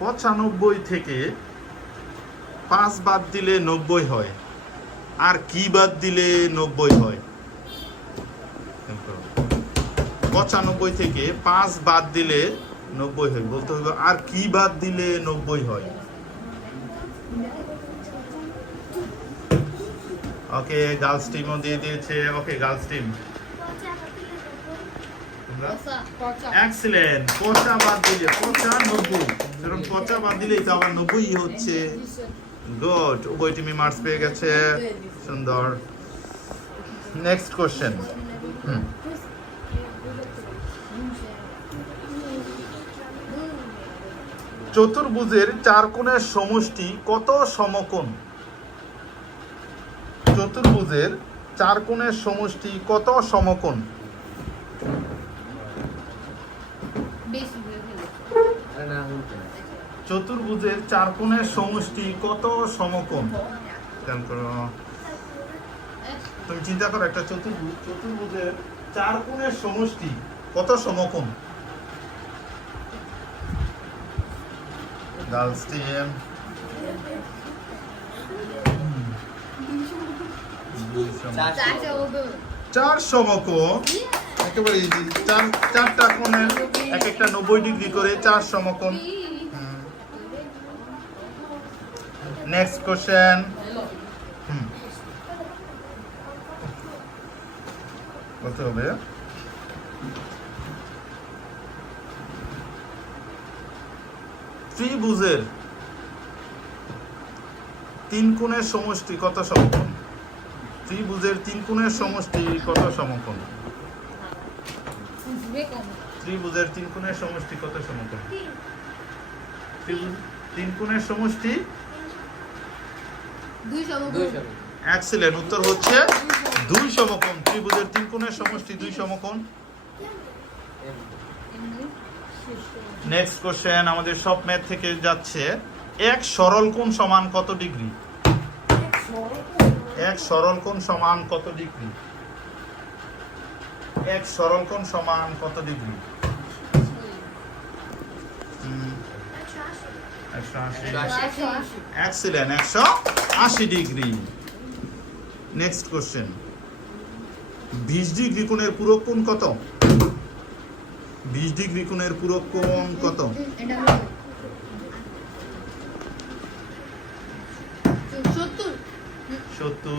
95 থেকে 5 বাদ দিলে 90 হয়, আর কি বাদ দিলে 90 হয়? 95 থেকে 5 বাদ দিলে 90 হয়, বলতে হবে আর কি বাদ দিলে 90 হয়। ওকে, গার্লস টিমও দিয়ে দিয়েছে। ওকে, গার্লস টিম এক্সিলেন্ট। 50 বাদ দিলে 95, কারণ 50 বাদ দিলেই তো আবার 90 হচ্ছে। গুড, উভয় টিমই মার্কস পেয়ে গেছে, সুন্দর। Next question. চতুর্ভুজের 4 কোণের সমষ্টি কত সমকোণ? চতুর্ভুজের 4 কোণের সমষ্টি কত সমকোণ? চতুর্ভুজের 4 কোণের সমষ্টি কত সমকোণ? তুমি চিন্তা করো, একটা চতুর্ভুজের 4 কোণের সমষ্টি কত সমকোণ? গার্লস টিম 4 সমকোণ, একেবারে ইজি। 4টা কোণের এক একটা 90 ডিগ্রি করে, 4 সমকোণ। Next question. বলতে হবে ত্রিভুজের 3 কোণের সমষ্টি কত সমকোণ? ত্রিভুজের 3 কোণের সমষ্টি কত সমকোণ? ত্রিভুজের 3 কোণের সমষ্টি কত সমকোণ? 3 কোণের সমষ্টি 2 সমকোণ। এক্সিলেন্ট, উত্তর হচ্ছে 2 সমকোণ। ত্রিভুজের 3 কোণের সমষ্টি 2 সমকোণ। নেক্সট কোশ্চেন আমাদের সব ম্যাথ থেকে যাচ্ছে। এক সরল কোণ সমান কত ডিগ্রি? এক সরল কোণ সমান কত ডিগ্রি? এক সরল কোণ সমান কত degree? 180। Excellent, 180 degree. Next question. 20 degree কোণের পূরক কোণ কত? 20 ডিগ্রি কোণের পূরক কোণ কত? 70।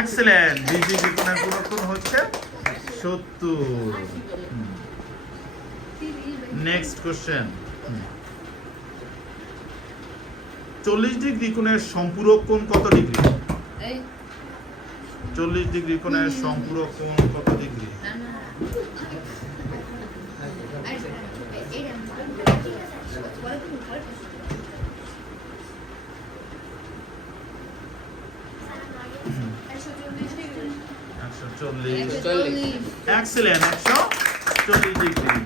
এক্সিলেন্ট, 20 ডিগ্রি কোণের পূরক কোণ হচ্ছে 70। Next question. 40 ডিগ্রি কোণের সম্পূরক কোণ কত ডিগ্রি? 40 ডিগ্রি কোণের সম্পূরক কোণ কত degree? 140। Excellent, 140 degree.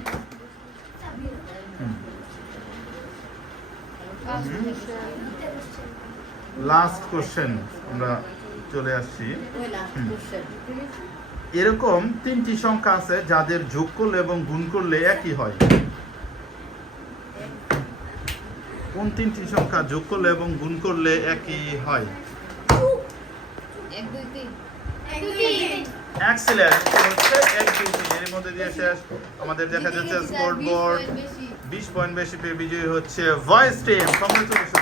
Last question আমরা চলে আসছি। এরকম 3টি সংখ্যা আছে যাদের যোগ করলে এবং গুণ করলে একই হয়। কোন 3টি সংখ্যা যোগ করলে এবং গুণ করলে একই হয়? 1 2 3। এক্সিলেন্ট, হচ্ছে 1 2 3। এর মধ্যে দিয়ে শেষ। আমাদের দেখা যাচ্ছে স্কোর বোর্ড 20 পয়েন্ট বেশি পেয়ে বিজয়ী হচ্ছে ভয়েস টিম। কংগ্রেচুলেশন।